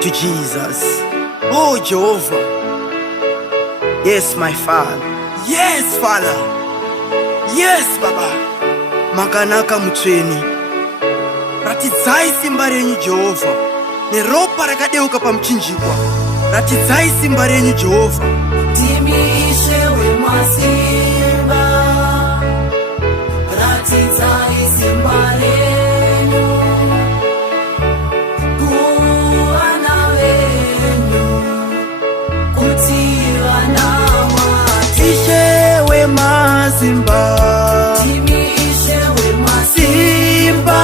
to Jesus. Oh Jehovah. Yes, my Father. Yes, Father. Yes, Baba. Makanaka mutweni. Ratidzai simba renyu Jehovah. Neropa rakadeuka pamuchinjikwa. Ratidzai simba renyu Jehovah. Timishe wemasimba. Ratidzai simba renyu. Kuwana venyu. Kuti vana mwati. Tishe wemasimba. Timishe wemasimba.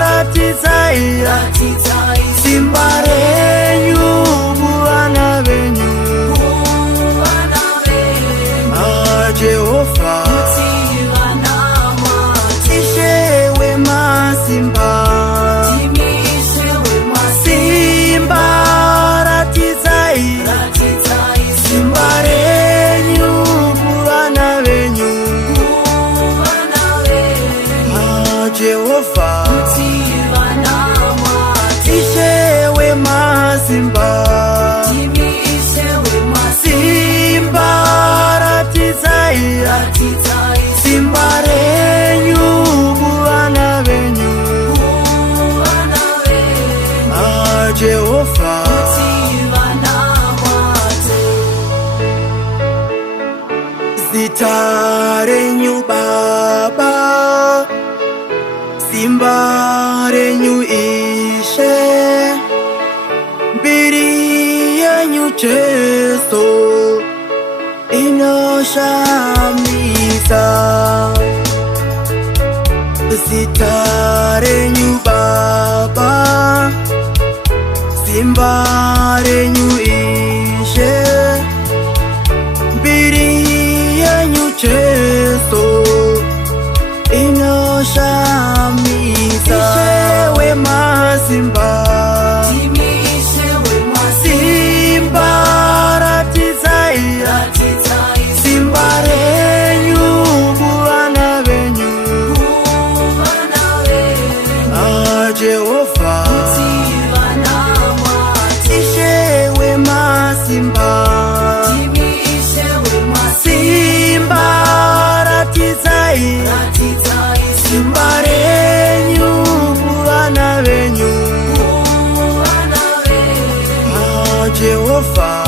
Ratidzai simba renyu. Kuwana venyu. Jehovah. Tishe wemasimba. Simba ratidzai simba renyu. Kuvana venyu. Jehovah. Tishe wemasimba. Simba ratidzai simba renyu. Kuvana venyu. Jehovah. Zita renyu Baba. Simba renyu Ishe. Mbiri yenyu Jesu inoshamisa. Zita renyu Baba. Simba renyu Ishe. Mbiri yenyu Jesu inoshamisa. Tishe wemasimba. Simba ratidzai simba renyu. Kuvana venyu. Jehovah. Tishe wemasimba. Simba ratidzai simba renyu. Kuvana venyu. Jehovah.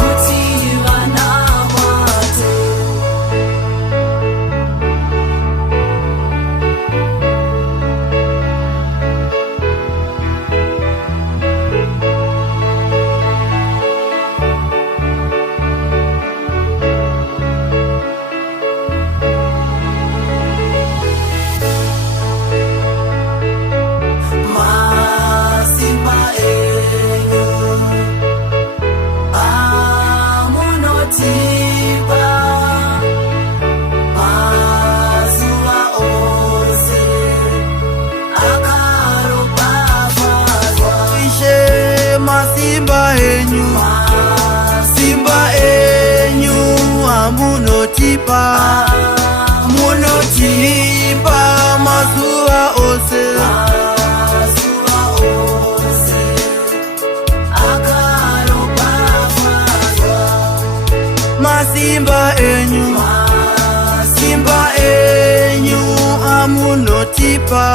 Simba enyu amunotipa. Munotipa mazuva ose. Masimba enyu. Simba enyu amunotipa.